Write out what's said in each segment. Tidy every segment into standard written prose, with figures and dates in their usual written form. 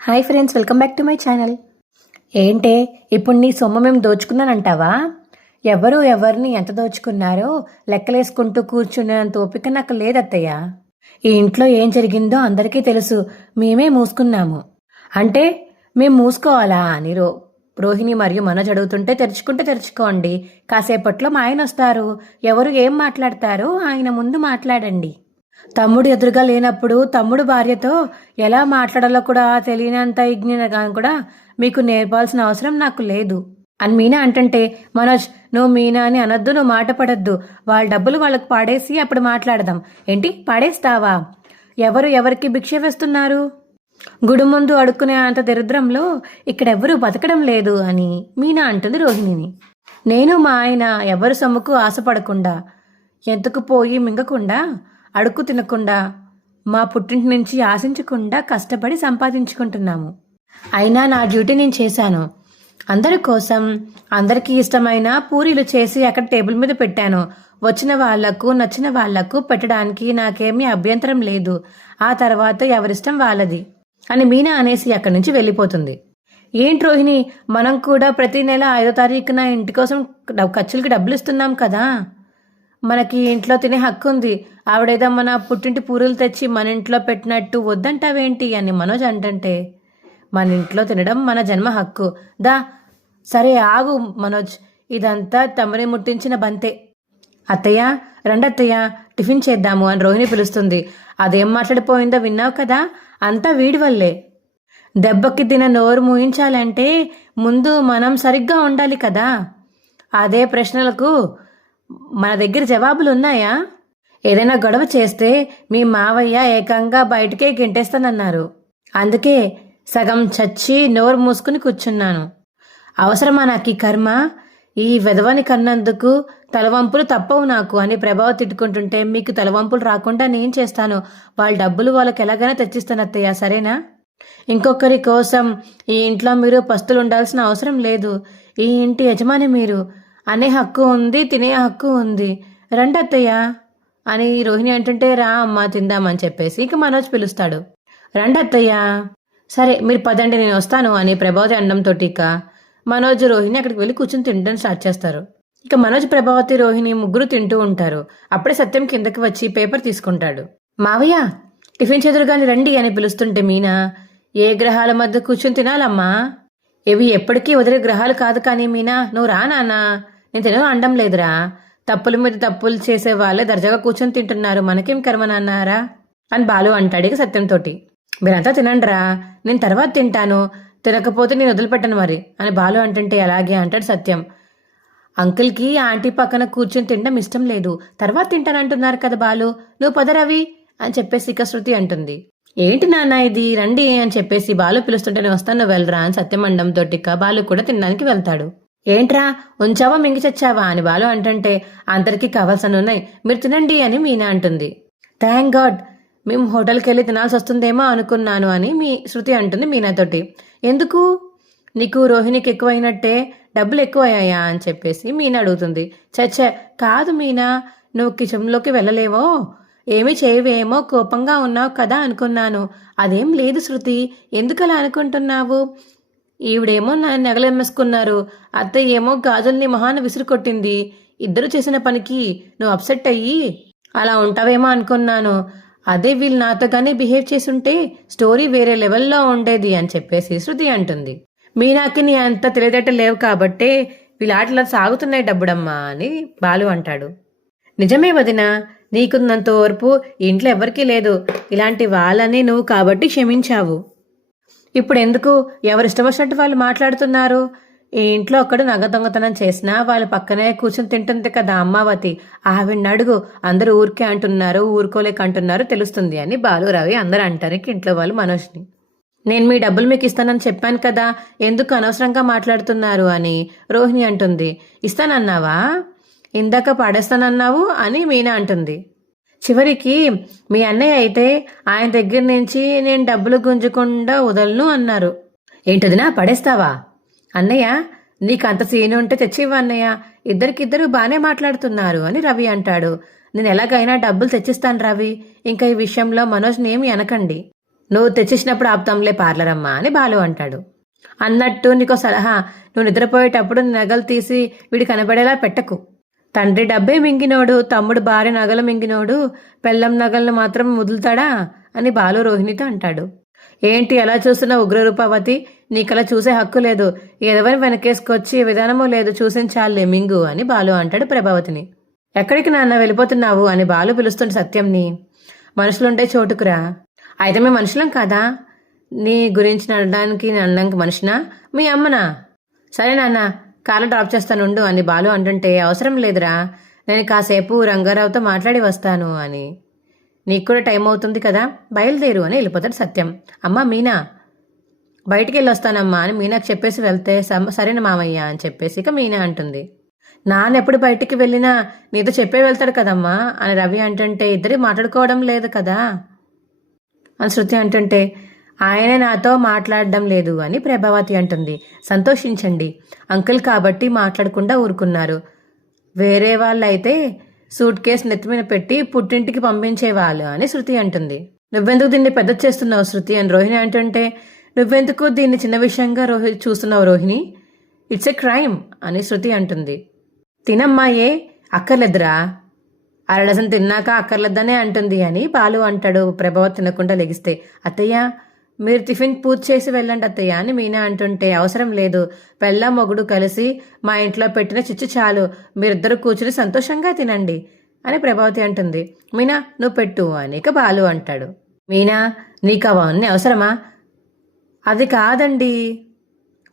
Hi friends, welcome back to my channel. ఏంటే ఇప్పుడు నీ సొమ్ము మేము దోచుకున్నానంటావా? ఎవరు ఎవరిని ఎంత దోచుకున్నారో లెక్కలేసుకుంటూ కూర్చునేంత ఓపిక నాకు లేదత్తయ్య. ఈ ఇంట్లో ఏం జరిగిందో అందరికీ తెలుసు. మేమే మూసుకున్నాము. అంటే మేము మూసుకోవాలా అని రోహిణి మరియు మనోజ్ అడుగుతుంటే తెరుచుకుంటే తెరుచుకోండి, కాసేపట్లో మా ఆయన వస్తారు, ఎవరు ఏం మాట్లాడతారో ఆయన ముందు మాట్లాడండి. తమ్ముడు ఎదురుగా లేనప్పుడు తమ్ముడు భార్యతో ఎలా మాట్లాడాలో కూడా తెలియనంత విజ్ఞానం కూడా మీకు నేర్పాల్సిన అవసరం నాకు లేదు అని మీనా అంటుంటే, మనోజ్ నువ్వు మీనా అని అనొద్దు, నువ్వు మాట పడద్దు, వాళ్ళ డబ్బులు వాళ్ళకు పాడేసి అప్పుడు మాట్లాడదాం. ఏంటి పాడేస్తావా? ఎవరు ఎవరికి భిక్ష వేస్తున్నారు? గుడి ముందు అడుక్కునే అంత దరిద్రంలో ఇక్కడెవ్వరూ బతకడం లేదు అని మీనా అంటుంది రోహిణిని. నేను మా ఆయన ఎవరు సొమ్ముకు ఆశపడకుండా, ఎంతకు పోయి మింగకుండా, అడుక్కు తినకుండా, మా పుట్టింటి నుంచి ఆశించకుండా కష్టపడి సంపాదించుకుంటున్నాము. అయినా నా డ్యూటీ నేను చేశాను. అందరి కోసం అందరికీ ఇష్టమైన పూరీలు చేసి అక్కడ టేబుల్ మీద పెట్టాను. వచ్చిన వాళ్లకు నచ్చిన వాళ్లకు పెట్టడానికి నాకేమీ అభ్యంతరం లేదు. ఆ తర్వాత ఎవరిష్టం వాళ్ళది అని మీనా అనేసి అక్కడి నుంచి వెళ్ళిపోతుంది. ఏంటి రోహిణి, మనం కూడా ప్రతి నెల 5వ తారీఖున ఇంటి కోసం ఖర్చులకి డబ్బులు ఇస్తున్నాం కదా, మనకి ఇంట్లో తినే హక్కు ఉంది. ఆవిడేదో మన పుట్టింటి పూరీలు తెచ్చి మన ఇంట్లో పెట్టినట్టు వద్దంటావేంటి అని మనోజ్ అంటుంటే, మన ఇంట్లో తినడం మన జన్మ హక్కు. దా సరే ఆగు మనోజ్, ఇదంతా తమరి ముట్టించిన బంతే. అత్తయ్య రండత్తయ్య టిఫిన్ చేద్దాము అని రోహిణి పిలుస్తుంది. అదేం మాట్లాడిపోయిందో విన్నావు కదా, అంతా వీడి వల్లే. దెబ్బకి తిన నోరు మూయించాలంటే ముందు మనం సరిగ్గా ఉండాలి కదా. అదే ప్రశ్నలకు మన దగ్గర జవాబులు ఉన్నాయా? ఏదైనా గొడవ చేస్తే మీ మావయ్య ఏకంగా బయటకే గెంటేస్తానన్నారు. అందుకే సగం చచ్చి నోరు మూసుకుని కూర్చున్నాను. అవసరమా నాకు ఈ కర్మ? ఈ వెధవని కన్నందుకు తలవంపులు తప్పవు నాకు అని ప్రభావ తిట్టుకుంటుంటే, మీకు తలవంపులు రాకుండా నేను చేస్తాను. వాళ్ళ డబ్బులు వాళ్ళకి ఎలాగైనా తెచ్చిస్తాను అత్తయ్య, సరేనా? ఇంకొకరి కోసం ఈ ఇంట్లో మీరు పస్తులు ఉండాల్సిన అవసరం లేదు. ఈ ఇంటి యజమాని మీరు. అనే హక్కు ఉంది, తినే హక్కు ఉంది. రండి అత్తయ్య అని రోహిణి అంటుంటే, రా అమ్మ తిందామని చెప్పేసి ఇక మనోజ్ పిలుస్తాడు. రండి అత్తయ్య. సరే మీరు పదండి, నేను వస్తాను అని ప్రభావతి అనడంతో ఇక మనోజ్ రోహిణి అక్కడికి వెళ్ళి కూర్చొని తినడం స్టార్ట్ చేస్తారు. ఇక మనోజ్, ప్రభావతి, రోహిణి ముగ్గురు తింటూ ఉంటారు. అప్పుడే సత్యం కిందకి వచ్చి పేపర్ తీసుకుంటాడు. మావయ్య టిఫిన్ చెదురుగాని రండి అని పిలుస్తుంటే మీనా, ఏ గ్రహాల మధ్య కూర్చొని తినాలమ్మా? ఇవి ఎప్పటికీ వదిలే గ్రహాలు కాదు. కానీ మీనా నువ్వు రా నాన్న, నేను తినను అండం లేదురా. తప్పుల మీద తప్పులు చేసే వాళ్ళే దర్జాగా కూర్చొని తింటున్నారు, మనకేం కర్మనన్నారా అని బాలు అంటాడు ఇక సత్యంతోటి. మీరంతా తినండిరా, నేను తర్వాత తింటాను, తినకపోతే నేను వదిలిపెట్టను మరి అని బాలు అంటుంటే, అలాగే అంటాడు సత్యం. అంకుల్కి ఆంటీ పక్కన కూర్చొని తినడం ఇష్టం లేదు, తర్వాత తింటానంటున్నారు కదా బాలు, నువ్వు పదరవి అని చెప్పేసి ఇక శృతి అంటుంది. ఏంటి నాన్న ఇది, రండి అని చెప్పేసి బాలు పిలుస్తుంటే, నేను వస్తాను వెళ్ళరా అని సత్యం అండంతో ఇక బాలు కూడా తినడానికి వెళ్తాడు. ఏంట్రా ఉంచావా మింగి చచ్చావా అని బాలు అంటుంటే, అందరికీ కావాల్సిన ఉన్నాయి, మీరు తినండి అని మీనా అంటుంది. థ్యాంక్ గాడ్, మేము హోటల్కి వెళ్ళి తినాల్సి వస్తుందేమో అనుకున్నాను అని శృతి అంటుంది మీనాతోటి. ఎందుకు, నీకు రోహిణికి ఎక్కువైనట్టే డబ్బులు ఎక్కువయ్యాయా అని చెప్పేసి మీనా అడుగుతుంది. చచ్చే కాదు మీనా, నువ్వు కిచెన్లోకి వెళ్ళలేవో, ఏమీ చేయవేమో, కోపంగా ఉన్నావు కదా అనుకున్నాను. అదేం లేదు శృతి, ఎందుకలా అనుకుంటున్నావు? ఈవిడేమో నన్ను నగలెమ్మేసుకున్నారు, అత్తయ్య ఏమో గాజుల్ని మొహాన విసురు కొట్టింది. ఇద్దరు చేసిన పనికి నువ్వు అప్సెట్ అయ్యి అలా ఉంటావేమో అనుకున్నాను. అదే వీళ్ళు నాతో కానీ బిహేవ్ చేసుంటే స్టోరీ వేరే లెవెల్లో ఉండేది అని చెప్పేసి శృతి అంటుంది. మీనాకి నీ అంత తెలియదట లేవు కాబట్టే వీళ్ళాటలా సాగుతున్నాయి డబ్బుడమ్మా అని బాలు అంటాడు. నిజమే వదిన, నీకున్నంత ఓర్పు ఇంట్లో ఎవరికీ లేదు. ఇలాంటి వాళ్ళని నువ్వు కాబట్టి క్షమించావు. ఇప్పుడు ఎందుకు ఎవరిష్టం వచ్చినట్టు వాళ్ళు మాట్లాడుతున్నారు? ఈ ఇంట్లో ఒక్కడు నగ దొంగతనం చేసినా వాళ్ళ పక్కనే కూర్చొని తింటుంది కదా అమ్మావతి, ఆవిడ్ని అడుగు. అందరూ ఊరికే అంటున్నారు, ఊరుకోలేక అంటున్నారు, తెలుస్తుంది అని బాలు, రవి అందరూ అంటారు ఇంట్లో వాళ్ళు మనోజ్ని. నేను మీ డబ్బులు మీకు ఇస్తానని చెప్పాను కదా, ఎందుకు అనవసరంగా మాట్లాడుతున్నారు అని రోహిణి అంటుంది. ఇస్తానన్నావా? ఇందాక పాడేస్తానన్నావు అని మీనా అంటుంది. చివరికి మీ అన్నయ్య అయితే ఆయన దగ్గర నుంచి నేను డబ్బులు గుంజకుండా వదలను అన్నారు. ఏంటదినా పడేస్తావా? అన్నయ్య నీకు అంత సీను ఉంటే తెచ్చివ్వ అన్నయ్య, ఇద్దరికిద్దరు బాగానే మాట్లాడుతున్నారు అని రవి అంటాడు. నేను ఎలాగైనా డబ్బులు తెచ్చిస్తాను రవి, ఇంకా ఈ విషయంలో మనోజ్ని ఏమి అనకండి. నువ్వు తెచ్చేసినప్పుడు ఆపుతాంలే పార్లర్ అమ్మా అని బాలు అంటాడు. అన్నట్టు నీకో సలహా, నువ్వు నిద్రపోయేటప్పుడు నీ నగలు తీసి వీడి కనబడేలా పెట్టకు. తండ్రి డబ్బే మింగినోడు, తమ్ముడు భార్య నగలు మింగినోడు, పెళ్ళం నగలను మాత్రం ముదులుతాడా అని బాలు రోహిణితో అంటాడు. ఏంటి అలా చూస్తున్న ఉగ్రరూపావతి, నీకలా చూసే హక్కు లేదు. ఎదవని వెనకేసుకొచ్చి విధానమూ లేదు, చూసించాలే మింగు అని బాలు అంటాడు ప్రభావతిని. ఎక్కడికి నాన్న వెళ్ళిపోతున్నావు అని బాలు పిలుస్తుంటే సత్యంని. మనుషులుండే చోటుకురా. అయితే మేము మనుషులం కాదా? నీ గురించి నడడానికి అనడానికి మనిషినా, మీ అమ్మనా? సరే నాన్న, కార్లో డ్రాప్ చేస్తానుండు అని బాలు అంటుంటే, అవసరం లేదురా, నేను కాసేపు రంగారావుతో మాట్లాడి వస్తాను అని. నీకు కూడా టైం అవుతుంది కదా, బయలుదేరు అని వెళ్ళిపోతాడు సత్యం. అమ్మ మీనా, బయటికి వెళ్ళి వస్తానమ్మా అని మీనాకు చెప్పేసి వెళ్తే, సరేనా మామయ్య అని చెప్పేసి ఇక మీనా అంటుంది. నాన్నెప్పుడు బయటికి వెళ్ళినా నీతో చెప్పే వెళ్తాడు కదమ్మా అని రవి అంటుంటే, ఇద్దరి మాట్లాడుకోవడం లేదు కదా అని శృతి అంటుంటే, ఆయనే నాతో మాట్లాడడం లేదు అని ప్రభావతి అంటుంది. సంతోషించండి, అంకుల్ కాబట్టి మాట్లాడకుండా ఊరుకున్నారు. వేరే వాళ్ళైతే సూట్ కేసు నెత్తిమీద పెట్టి పుట్టింటికి పంపించేవాళ్ళు అని శృతి అంటుంది. నువ్వెందుకు దీన్ని పెద్ద చేస్తున్నావు శృతి అని రోహిణి అంటుంటే, నువ్వెందుకు దీన్ని చిన్న విషయంగా చూస్తున్నావు రోహిణి, ఇట్స్ ఎ క్రైమ్ అని శృతి అంటుంది. తినమ్మాయే, అక్కర్లేదురా, 1/2 డజన్ తిన్నాక అక్కర్లేదనే అంటుంది అని బాలు అంటాడు ప్రభావతి తినకుండా లెగిస్తే. అత్తయ్య, మీరు టిఫిన్ పూర్తి చేసి వెళ్ళండి అత్తయ్య అని మీనా అంటుంటే, అవసరం లేదు, పెళ్ళ మొగుడు కలిసి మా ఇంట్లో పెట్టిన చిచ్చు చాలు, మీరిద్దరు కూర్చుని సంతోషంగా తినండి అని ప్రభావతి అంటుంది. మీనా నువ్వు పెట్టు అని ఇక బాలు అంటాడు. మీనా, నీకు అవన్నీ అవసరమా? అది కాదండి,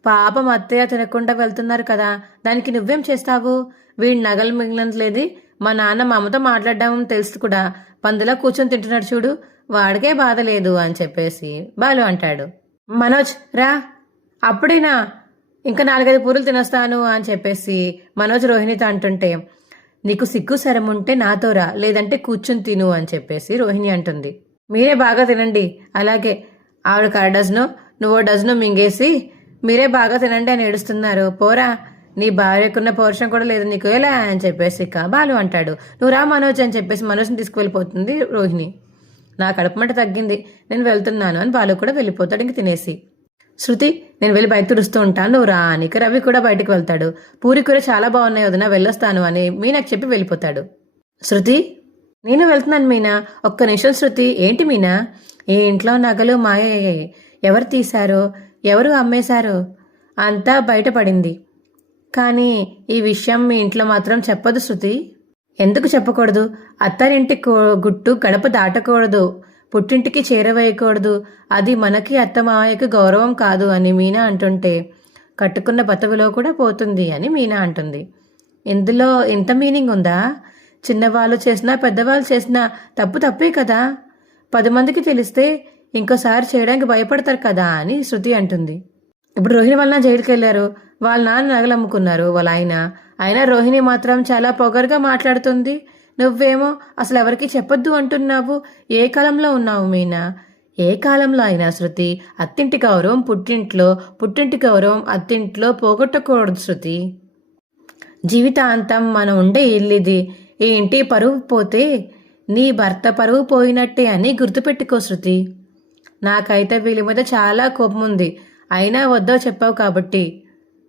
పాపం అత్తయ్య తినకుండా వెళ్తున్నారు కదా, దానికి నువ్వేం చేస్తావు? వీడి నగలు మిగిలినట్లేదు, మా నాన్న మా అమ్మతో మాట్లాడడం తెలుసు కూడా, పందులా కూర్చొని తింటున్నాడు చూడు, వాడికే బాధ లేదు అని చెప్పేసి బాలు అంటాడు. మనోజ్ రా, అప్పుడేనా, ఇంకా 4-5 పూరులు తినొస్తాను అని చెప్పేసి మనోజ్ రోహిణితో అంటుంటే, నీకు సిగ్గు శరం ఉంటే నాతో రా, లేదంటే కూర్చుని తిను అని చెప్పేసి రోహిణి అంటుంది. మీరే బాగా తినండి, అలాగే ఆవిడకి 1/2 డజను, నువ్వు 1 డజను మింగేసి మీరే బాగా తినండి అని ఏడుస్తున్నారు, పోరా, నీ భార్యకున్న పౌరుషం కూడా లేదు నీకు, ఎలా అని చెప్పేసి ఇక బాలు అంటాడు. నువ్వు రా మనోజ్ అని చెప్పేసి మనోజ్ని తీసుకువెళ్ళిపోతుంది రోహిణి. నా కడుపు మంట తగ్గింది, నేను వెళ్తున్నాను అని బాలు కూడా వెళ్ళిపోతాడు ఇంక తినేసి. శృతి, నేను వెళ్ళి బయట తుడుస్తూ ఉంటాను, నువ్వు రా అని ఇక రవి కూడా బయటకు వెళ్తాడు. పూరి కూర చాలా బాగున్నాయి వదిన, వెళ్ళొస్తాను అని మీనాకు చెప్పి వెళ్ళిపోతాడు. శృతి, నేను వెళ్తున్నాను మీనా, ఒక్క నిమిషం శృతి. ఏంటి మీనా? ఈ ఇంట్లో నగలు మాయయ్యాయి, ఎవరు తీశారో, ఎవరు అమ్మేశారో అంతా బయటపడింది, కానీ ఈ విషయం మీ ఇంట్లో మాత్రం చెప్పదు శృతి. ఎందుకు చెప్పకూడదు? అత్తారింటి గుట్టు గడప దాటకూడదు, పుట్టింటికి చేరవేయకూడదు, అది మనకి అత్తమావయ్యకు గౌరవం కాదు అని మీనా అంటుంటే, కట్టుకున్న పదవిలో కూడా పోతుంది అని మీనా అంటుంది. ఇందులో ఇంత మీనింగ్ ఉందా? చిన్నవాళ్ళు చేసినా పెద్దవాళ్ళు చేసినా తప్పు తప్పే కదా, 10 మందికి తెలిస్తే ఇంకోసారి చేయడానికి భయపడతారు కదా అని శృతి అంటుంది. ఇప్పుడు రోహిణి వలన జైలుకి వెళ్ళారు, వాళ్ళ నాన్న నగలు అమ్ముకున్నారు వాళ్ళ అయినా రోహిణి మాత్రం చాలా పొగరుగా మాట్లాడుతుంది. నువ్వేమో అసలు ఎవరికి చెప్పొద్దు అంటున్నావు. ఏ కాలంలో ఉన్నావు మీనా? ఏ కాలంలో అయినా శృతి, అత్తింటి గౌరవం పుట్టింట్లో, పుట్టింటి గౌరవం అత్తింట్లో పోగొట్టకూడదు శృతి. జీవితాంతం మనం ఉండే ఇల్లిది, ఈ ఇంటి పరువు పోతే నీ భర్త పరువు పోయినట్టే అని గుర్తుపెట్టుకో శృతి. నాకైతే వీళ్ళ మీద చాలా కోపం ఉంది, అయినా వద్దో చెప్పావు కాబట్టి.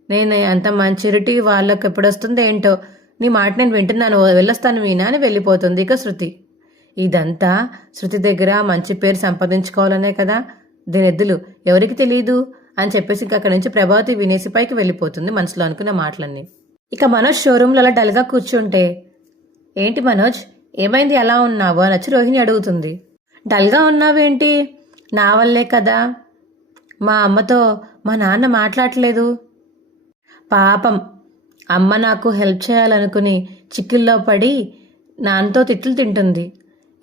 నేను అంత మంచిరిటీ వాళ్ళకి ఎప్పుడొస్తుందో ఏంటో, నీ మాట నేను వింటున్నాను, వెళ్ళొస్తాను మీనా అని వెళ్ళిపోతుంది ఇక శృతి. ఇదంతా శృతి దగ్గర మంచి పేరు సంపాదించుకోవాలనే కదా దీని ఎద్దులు, ఎవరికి తెలియదు అని చెప్పేసి ఇంక అక్కడి నుంచి ప్రభావతి వినేసి పైకి వెళ్ళిపోతుంది మనసులో అనుకున్న మాటలన్నీ. ఇక మనోజ్ షోరూంలో అలా డల్గా కూర్చుంటే, ఏంటి మనోజ్, ఏమైంది అలా ఉన్నావు అని వచ్చి రోహిణి అడుగుతుంది. డల్గా ఉన్నావేంటి? నా వల్లే కదా, మా అమ్మతో మా నాన్న మాట్లాడలేదు. పాపం అమ్మ నాకు హెల్ప్ చేయాలనుకుని చిక్కుల్లో పడి నాన్నతో తిట్లు తింటుంది.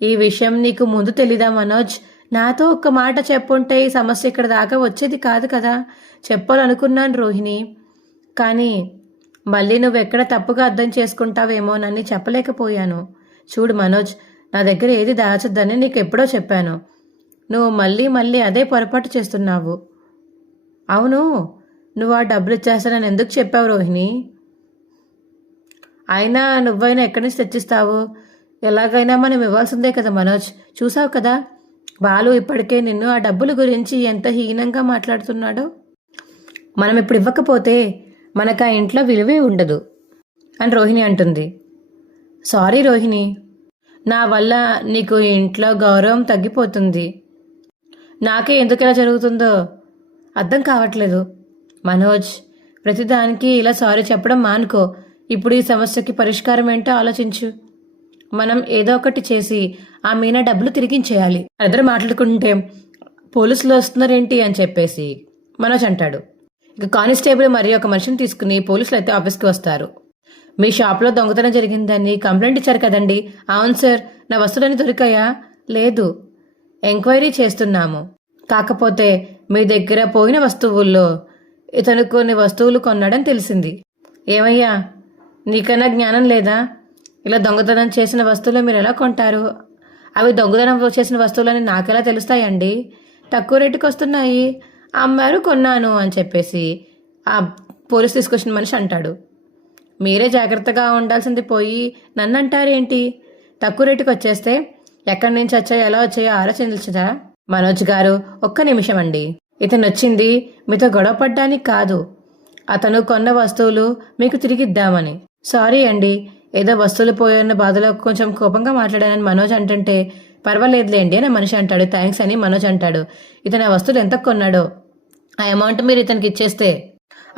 ఈ విషయం నీకు ముందు తెలీదా మనోజ్? నాతో ఒక్క మాట చెప్పుంటే ఈ సమస్య ఇక్కడ దాకా వచ్చేది కాదు కదా. చెప్పాలనుకున్నాను రోహిణి, కానీ మళ్ళీ నువ్వెక్కడ తప్పుగా అర్థం చేసుకుంటావేమోనని చెప్పలేకపోయాను. చూడు మనోజ్, నా దగ్గర ఏది దాచొద్దని నీకు ఎప్పుడో చెప్పాను, నువ్వు మళ్ళీ అదే పొరపాటు చేస్తున్నావు. అవును, నువ్వు ఆ డబ్బులు ఇచ్చేస్తానని ఎందుకు చెప్పావు రోహిణి? అయినా నువ్వైనా ఎక్కడి నుంచి తెచ్చిస్తావు? ఎలాగైనా మనం ఇవ్వాల్సిందే కదా మనోజ్. చూసావు కదా బాలు ఇప్పటికే నిన్ను ఆ డబ్బుల గురించి ఎంత హీనంగా మాట్లాడుతున్నాడో. మనం ఇప్పుడు ఇవ్వకపోతే మనకు ఆ ఇంట్లో విలువే ఉండదు అని రోహిణి అంటుంది. సారీ రోహిణి, నా వల్ల నీకు ఇంట్లో గౌరవం తగ్గిపోతుంది. నాకే ఎందుకు ఇలా జరుగుతుందో అర్థం కావట్లేదు. మనోజ్, ప్రతిదానికి ఇలా సారీ చెప్పడం మానుకో. ఇప్పుడు ఈ సమస్యకి పరిష్కారం ఏంటో ఆలోచించు. మనం ఏదో ఒకటి చేసి ఆ మీనా డబ్బులు తిరిగించేయాలి. ఇద్దరు మాట్లాడుకుంటే పోలీసులు వస్తున్నారేంటి అని చెప్పేసి మనోజ్ అంటాడు. ఇక కానిస్టేబుల్ మరి ఒక మనిషిని తీసుకుని పోలీసులు అయితే ఆఫీస్కి వస్తారు. మీ షాప్లో దొంగతనం జరిగిందని కంప్లైంట్ ఇచ్చారు కదండి. అవును సార్, నా వస్తువులన్నీ దొరికాయా? లేదు, ఎంక్వైరీ చేస్తున్నాము. కాకపోతే మీ దగ్గర పోయిన వస్తువుల్లో ఇతను కొన్ని వస్తువులు కొన్నాడని తెలిసింది. ఏమయ్యా, నీకన్నా జ్ఞానం లేదా? ఇలా దొంగతనం చేసిన వస్తువులు మీరు ఎలా కొంటారు? అవి దొంగతనం చేసిన వస్తువులని నాకెలా తెలుస్తాయండి? తక్కువ రేటుకి వస్తున్నాయి, అమ్మారు, కొన్నాను అని చెప్పేసి ఆ పోలీస్ తీసుకొచ్చిన మనిషి అంటాడు. మీరే జాగ్రత్తగా ఉండాల్సింది పోయి నన్ను అంటారేంటి? తక్కువ రేటుకి వచ్చేస్తే ఎక్కడి నుంచి వచ్చాయో ఎలా వచ్చాయో ఆలోచించదా? మనోజ్ గారు, ఒక్క నిమిషం అండి. ఇతను వచ్చింది మీతో గొడవ పడ్డానికి కాదు, అతను కొన్న వస్తువులు మీకు తిరిగిద్దామని. సారీ అండి, ఏదో వస్తువులు పోయిన బాధలో కొంచెం కోపంగా మాట్లాడానని మనోజ్ అంటుంటే పర్వాలేదులేండి అని మనిషి అంటాడు. థ్యాంక్స్ అని మనోజ్ అంటాడు. ఇతను ఆ వస్తువులు ఎంత కొన్నాడో ఆ అమౌంట్ మీరు ఇతనికి ఇచ్చేస్తే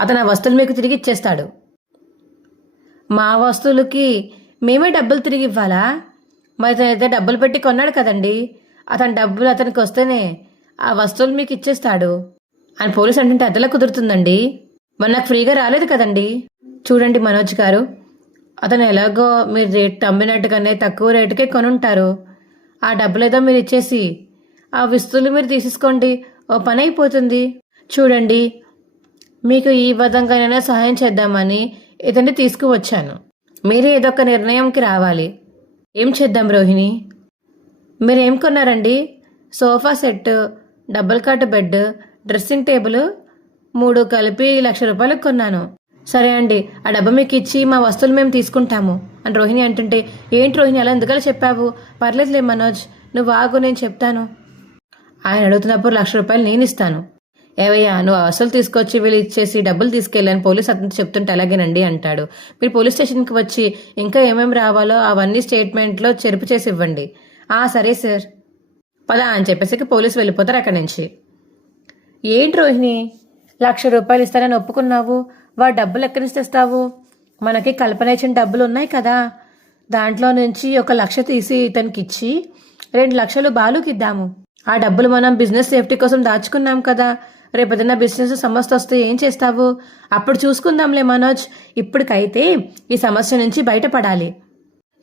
అతను ఆ వస్తువులు మీకు తిరిగి ఇచ్చేస్తాడు. మా వస్తువులకి మేమే డబ్బులు తిరిగి ఇవ్వాలా? మరి అతను అయితే డబ్బులు పెట్టి కొన్నాడు కదండి, అతని డబ్బులు అతనికి వస్తేనే ఆ వస్తువులు మీకు ఇచ్చేస్తాడు అని పోలీసు అంటుంటే అదలా కుదురుతుందండి? మరి నాకు ఫ్రీగా రాలేదు కదండి. చూడండి మనోజ్ గారు, అతను ఎలాగో మీరు రేట్ అమ్మినట్టుగానే తక్కువ రేటుకే కొనుంటారు. ఆ డబ్బులేదో మీరు ఇచ్చేసి ఆ వస్తువులు మీరు తీసేసుకోండి, ఓ పని అయిపోతుంది. చూడండి, మీకు ఈ విధంగానైనా సహాయం చేద్దామని ఇతన్ని తీసుకువచ్చాను. మీరే ఏదో ఒక నిర్ణయంకి రావాలి. ఏం చేద్దాం రోహిణి? మీరేం కొన్నారండి? Sofa set, double cot bed, dressing table 3 కలిపి 1,00,000 రూపాయలకు కొన్నాను. సరే అండి, ఆ డబ్బు మీకు ఇచ్చి మా వస్తువులు మేము తీసుకుంటాము అని రోహిణి అంటుంటే, ఏంటి రోహిణి అలా ఎందుకలా చెప్పావు? పర్లేదులే మనోజ్, నువ్వు ఆగు, నేను చెప్తాను. ఆయన అడుగుతున్నప్పుడు 1,00,000 రూపాయలు నేను ఇస్తాను. ఏవయ్యా, నువ్వు వసూలు తీసుకొచ్చి వీళ్ళు ఇచ్చేసి డబ్బులు తీసుకెళ్ళాను పోలీస్ అతను చెప్తుంటే అలాగేనండి అంటాడు. మీరు పోలీస్ స్టేషన్కి వచ్చి ఇంకా ఏమేమి రావాలో అవన్నీ స్టేట్మెంట్లో చెరుపు చేసి ఇవ్వండి. సరే సార్, పదా అని చెప్పేసి పోలీసు వెళ్ళిపోతారు అక్కడి నుంచి. ఏంటి రోహిణి, 1,00,000 రూపాయలు ఇస్తానని ఒప్పుకున్నావు, వాడు డబ్బులు ఎక్కడి నుంచి తెస్తావు? మనకి కల్పన ఇచ్చిన డబ్బులు ఉన్నాయి కదా, దాంట్లో నుంచి 1,00,000 తీసి ఇతనికి ఇచ్చి 2,00,000 బాలుకి ఇద్దాము. ఆ డబ్బులు మనం బిజినెస్ సేఫ్టీ కోసం దాచుకున్నాం కదా, రేపు ఏదైనా బిజినెస్ సమస్య వస్తే ఏం చేస్తావు? అప్పుడు చూసుకుందాంలే మనోజ్, ఇప్పటికైతే ఈ సమస్య నుంచి బయటపడాలి.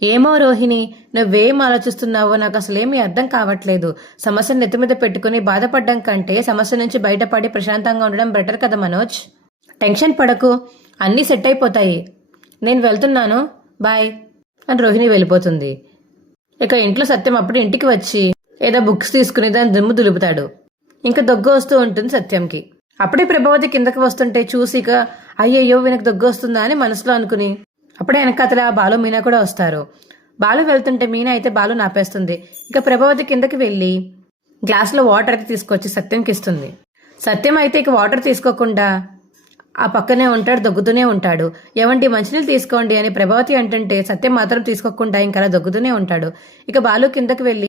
ఏమో రోహిణి, నువ్వేం ఆలోచిస్తున్నావో నాకు అసలేమీ అర్థం కావట్లేదు. సమస్యను నెత్తి మీద పెట్టుకుని బాధపడడం కంటే సమస్య నుంచి బయటపడి ప్రశాంతంగా ఉండడం బెటర్ కదా మనోజ్. టెన్షన్ పడకు, అన్నీ సెట్ అయిపోతాయి. నేను వెళ్తున్నాను, బాయ్ అని రోహిణి వెళ్ళిపోతుంది. ఇక ఇంట్లో సత్యం అప్పుడు ఇంటికి వచ్చి ఏదో బుక్స్ తీసుకుని దాని దుమ్ము దులుపుతాడు. ఇంకా దగ్గు వస్తూ ఉంటుంది సత్యంకి. అప్పుడే ప్రభావతి కిందకి వస్తుంటే చూసి ఇక అయ్యయ్యో వీనికి దగ్గు వస్తుందా అని మనసులో అనుకుని అప్పుడే వెనకాతల బాలు మీనా కూడా వస్తారు. బాలు వెళ్తుంటే మీనా అయితే బాలు నాపేస్తుంది. ఇక ప్రభావతి కిందకి వెళ్ళి గ్లాసులో వాటర్ అయితే తీసుకొచ్చి సత్యంకి ఇస్తుంది. సత్యం అయితే ఇక వాటర్ తీసుకోకుండా ఆ పక్కనే ఉంటాడు, దగ్గుతూనే ఉంటాడు. ఏమండి మంచినీళ్ళు తీసుకోండి అని ప్రభావతి అంటుంటే సత్యం మాత్రం తీసుకోకుండా ఇంకా దగ్గుతూనే ఉంటాడు. ఇక బాలు కిందకి వెళ్ళి,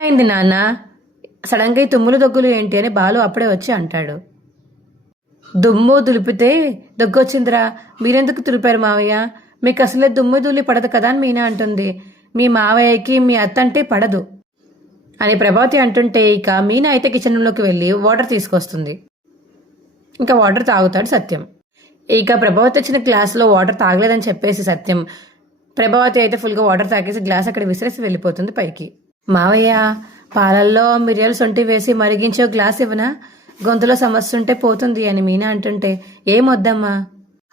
అయింది నాన్న, సడన్గా ఈ తుమ్ములు దగ్గులు ఏంటి అని బాలు అప్పుడే వచ్చి అంటాడు. దుమ్ము దులిపితే దగ్గొచ్చిందిరా, మీరెందుకు తులిపారు మావయ్య? మీకు అసలే దుమ్ము దులి పడదు కదా అని మీనా అంటుంది. మీ మావయ్యకి మీ అత్త అంటే పడదు అని ప్రభావతి అంటుంటే ఇక మీనా అయితే కిచెన్లోకి వెళ్ళి వాటర్ తీసుకొస్తుంది. ఇంకా వాటర్ తాగుతాడు సత్యం. ఇక ప్రభావతి వచ్చిన గ్లాసులో వాటర్ తాగలేదని చెప్పేసి సత్యం, ప్రభావతి అయితే ఫుల్గా వాటర్ తాగేసి గ్లాస్ అక్కడ విసిరేసి వెళ్ళిపోతుంది పైకి. మావయ్య, పాలల్లో మిరియాలు సొంటి వేసి మరిగించే గ్లాస్ ఇవ్వనా? గొంతులో సమస్య ఉంటే పోతుంది అని మీనా అంటుంటే, ఏమొద్దమ్మా,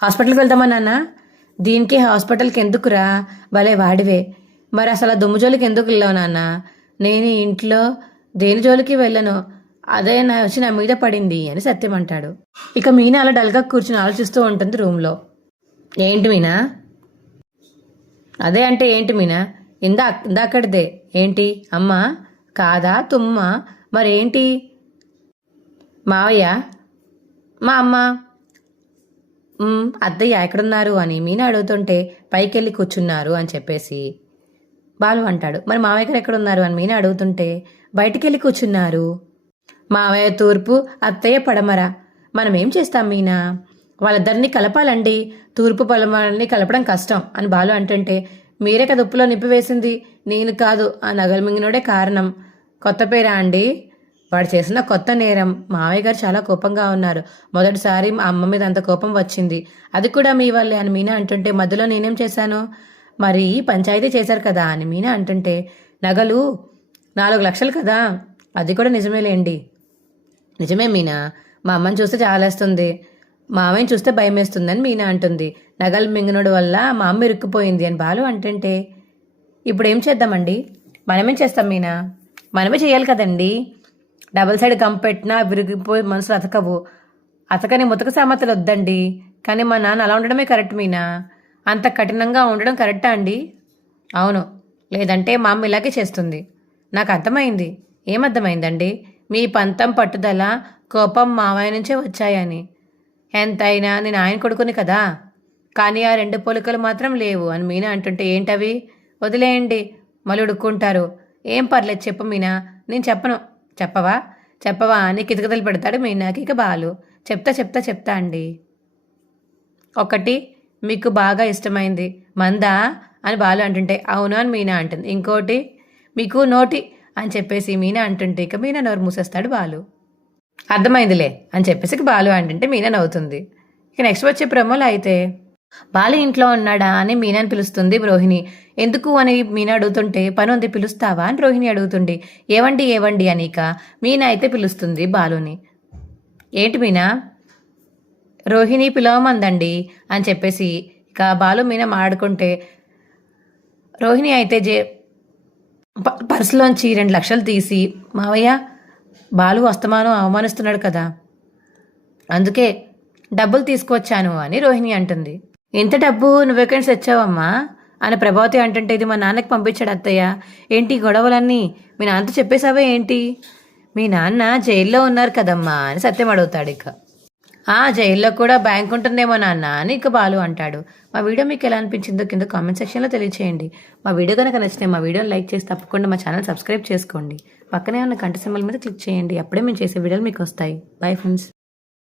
హాస్పిటల్కి వెళ్దామా నాన్న? దీనికి హాస్పిటల్కి ఎందుకురా, భలే వాడివే. మరి అసలు దుమ్ము జోలికి ఎందుకు వెళ్ళావు నాన్న? నేను ఇంట్లో దేని జోలికి వెళ్ళను, అదే వచ్చి నా మీద పడింది అని సత్యం అంటాడు. ఇక మీనా అలా డల్గా కూర్చుని ఆలోచిస్తూ ఉంటుంది రూమ్లో. ఏంటి మీనా? అదే అంటే ఏంటి మీనా? ఇందాకడిదే ఏంటి అమ్మ కాదా తుమ్మ మరేంటి మావయ్య మా అమ్మ అత్తయ్య ఎక్కడున్నారు అని మీనా అడుగుతుంటే పైకెళ్ళి కూర్చున్నారు అని చెప్పేసి బాలు అంటాడు. మరి మావయ్య గారు ఎక్కడున్నారు అని మీనా అడుగుతుంటే బయటికెళ్ళి కూర్చున్నారు. మావయ్య తూర్పు అత్తయ్య పడమర. మనం ఏం చేస్తాం మీనా, వాళ్ళిద్దరినీ కలపాలండి, తూర్పు పడమరని కలపడం కష్టం అని బాలు అంటుంటే మీరే కదా ఉప్పులో నింపివేసింది, నేను కాదు, ఆ నగలు మింగినోడే కారణం. కొత్త పేరా అండి, వాడు చేసిన కొత్త నేరం. మావయ్య గారు చాలా కోపంగా ఉన్నారు. మొదటిసారి మా అమ్మ మీద అంత కోపం వచ్చింది, అది కూడా మీ వల్లే అని మీనా అంటుంటే మధ్యలో నేనేం చేశాను, మరి పంచాయతీ చేశారు కదా అని మీనా అంటుంటే నగలు 4 లక్షలు కదా, అది కూడా నిజమేలేండి. నిజమే మీనా, మా అమ్మని చూస్తే చాలేస్తుంది, మామయ్యని చూస్తే భయం వేస్తుందని మీనా అంటుంది. నగలు మింగినోడు వల్ల మా అమ్మ ఇరుక్కుపోయింది అని బాలు అంటుంటే ఇప్పుడు ఏం చేద్దామండి, మనమేం చేస్తాం మీనా, మనమే చేయాలి కదండి. డబుల్ సైడ్ గమ్ పెట్టినా విరిగిపోయి మనసులు అతకవు, అతకని ముతక సామర్థ్యాలు వద్దండి. కానీ మా నాన్న అలా ఉండడమే కరెక్ట్ మీనా, అంత కఠినంగా ఉండడం కరెక్టా అండి? అవును, లేదంటే మా అమ్మ ఇలాగే చేస్తుంది. నాకు అర్థమైంది. ఏమర్థమైందండి? మీ పంతం పట్టుదల కోపం మావయ్య నుంచే వచ్చాయని. ఎంతైనా నేను ఆయన కొడుకుని కదా, కానీ ఆ 2 పోలికలు మాత్రం లేవు అని మీనా అంటుంటే ఏంటవి, వదిలేయండి మళ్ళీ ఉడుక్కుంటారు. ఏం పర్లేదు చెప్పు మీనా, నేను చెప్పను. చెప్పవా అని కితకితలు పెడతాడు మీనాకి. ఇక బాలు చెప్తా అండి. 1 మీకు బాగా ఇష్టమైంది మందా అని బాలు అంటుంటే అవును అని మీనా అంటుంది. ఇంకోటి మీకు నోటి అని చెప్పేసి మీనా అంటుంటే ఇక మీనా నోరు మూసేస్తాడు బాలు. అర్థమైందిలే అని చెప్పేసి బాలు అంటుంటే మీనా నవ్వుతుంది. ఇక నెక్స్ట్ వచ్చే ప్రమోలో అయితే బాలు ఇంట్లో ఉన్నాడా అని మీనాని పిలుస్తుంది రోహిణి. ఎందుకు అని మీనా అడుగుతుంటే పని ఉంది పిలుస్తావా అని రోహిణి అడుగుతుంది. ఏవండి అని ఇక మీనా అయితే పిలుస్తుంది బాలుని. ఏంటి మీనా, రోహిణి పిలవమందండి అని చెప్పేసి ఇక బాలు మీనా మాడుకుంటే రోహిణి అయితే పర్సులోంచి 2 లక్షలు తీసి మావయ్య బాలు అస్తమానం అవమానిస్తున్నాడు కదా, అందుకే డబ్బులు తీసుకువచ్చాను అని రోహిణి అంటుంది. ఎంత డబ్బు నువ్వెక్కడి నుంచి తెచ్చావమ్మా అని ప్రభావతి అంటుంటే ఇది మా నాన్నకి పంపించాడు అత్తయ్య. ఏంటి గొడవలన్నీ మీ నాన్నతో చెప్పేశావే ఏంటి, మీ నాన్న జైల్లో ఉన్నారు కదమ్మా అని సత్యం అడుగుతాడు. ఇక జైల్లో కూడా బ్యాంక్ ఉంటుందేమో నాన్న అని ఇక బాలు అంటాడు. మా వీడియో మీకు ఎలా అనిపించిందో కింద కామెంట్ సెక్షన్లో తెలియచేయండి. మా వీడియో కనుక నచ్చితే మా వీడియోని లైక్ చేసి తప్పకుండా మా ఛానల్ సబ్స్క్రైబ్ చేసుకోండి. పక్కనే ఉన్న గంట సింబల్ మీద క్లిక్ చేయండి, అప్పుడే మేము చేసే వీడియోలు మీకు వస్తాయి. Bye friends.